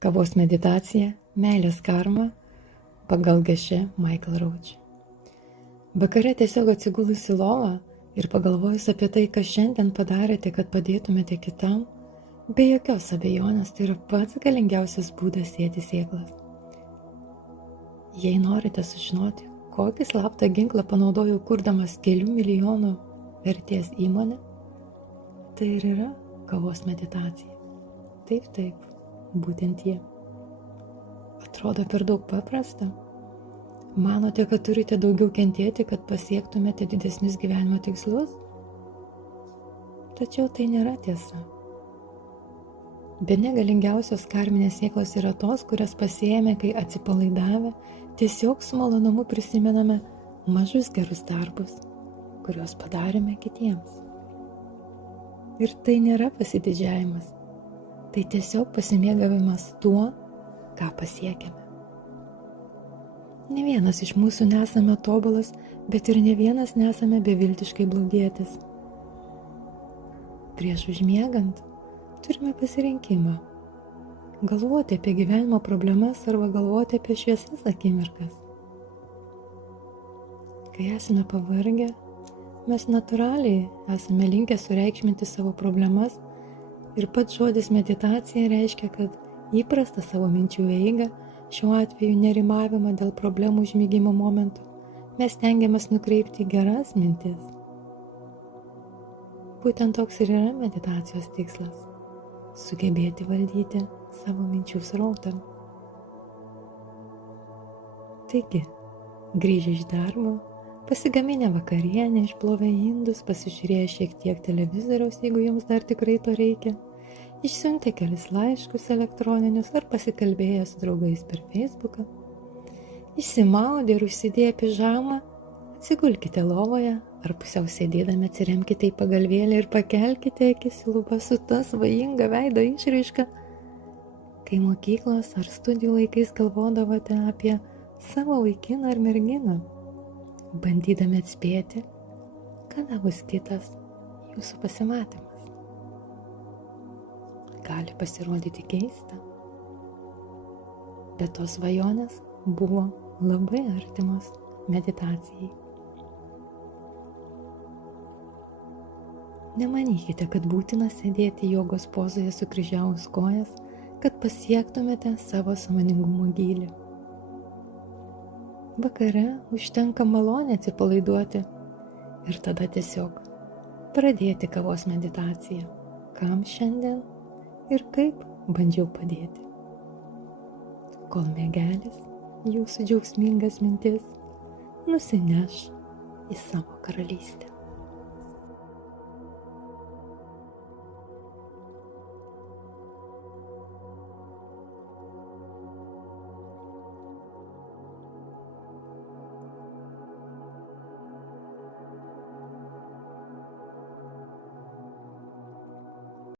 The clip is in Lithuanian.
Kavos meditacija, meilės karma, pagal Geshe Michael Roach. Vakare tiesiog atsigulus į lovą ir pagalvojus apie tai, ką šiandien padarėte, kad padėtumėte kitam, be jokios abejonės tai yra pats galingiausias būdas sėti sėklas. Jei norite sužinoti, kokį slaptą ginklą panaudojau kurdamas kelių milijonų vertės įmonę, tai ir yra kavos meditacija. Taip, būtent jie. Atrodo per daug paprasta. Manote, kad turite daugiau kentėti, kad pasiektumėte didesnius gyvenimo tikslus? Tačiau tai nėra tiesa. Bene galingiausios karminės sėklos yra tos, kurias pasėjame, kai atsipalaidavę, tiesiog su malonumu prisimename mažus gerus darbus, kuriuos padarėme kitiems. Ir tai nėra pasididžiavimas, tai tiesiog pasimėgavimas tuo, ką pasiekėme. Ne vienas iš mūsų nesame tobulas, bet ir ne vienas nesame beviltiškai blogietis. Prieš užmiegant turime pasirinkimą – galvoti apie gyvenimo problemas arba galvoti apie šviesias akimirkas. Kai esame pavargę, mes natūraliai esame linkę sureikšminti savo problemas ir pats žodis meditacija reiškia, kad įprastą savo minčių eigą, šiuo atveju nerimavimą dėl problemų užmigimo momentų, mes stengiamės nukreipti į geras mintis. Būtent toks ir yra meditacijos tikslas – sugebėti valdyti savo minčių srautą. Taigi, grįžę iš darbo, pasigaminę vakarienę, išplovę indus, pasižiūrėję šiek tiek televizoriaus, jeigu jums dar tikrai to reikia, išsiuntę kelis laiškus elektroninius ar pasikalbėję su draugais per Facebooką, išsimaudę ir užsidėję pižamą, atsigulkite lovoje ar pusiau sėdėdami atsiremkite į pagalvėlę ir pakelkite akis į lubas su ta svajinga veido išraiška, kai mokyklos ar studijų laikais galvodavote apie savo vaikiną ar merginą, bandydami atspėti, kada bus kitas jūsų pasimatymas. Gali pasirodyti keista, bet tos svajonės buvo labai artimos meditacijai. Nemanykite, kad būtina sėdėti jogos pozoje sukryžiavus kojas, kad pasiektumėte savo sąmoningumo gylį. Vakare užtenka maloniai atsipalaiduoti ir tada tiesiog pradėti kavos meditaciją. Kam šiandien ir kaip bandžiau padėti. Kol miegelis, jūsų džiaugsmingas mintis, nusineš į savo karalystę.